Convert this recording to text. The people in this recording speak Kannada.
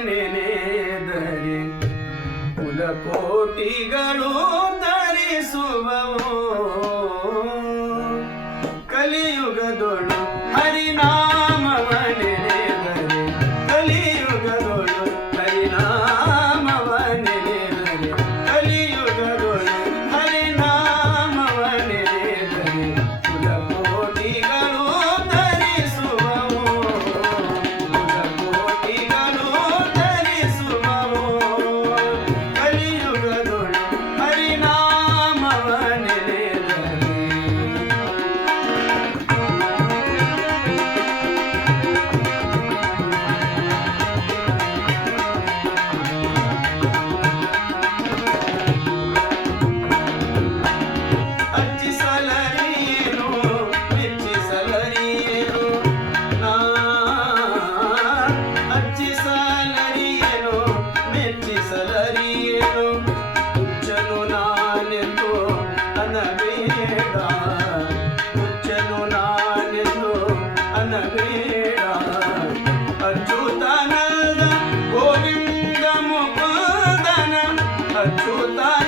ನಾಮವನೆನೆದರೆ ಕುಲಕೋಟಿಗಳು ಧರಿಸುವವು. ಕಲಿಯುಗದೊಳು तू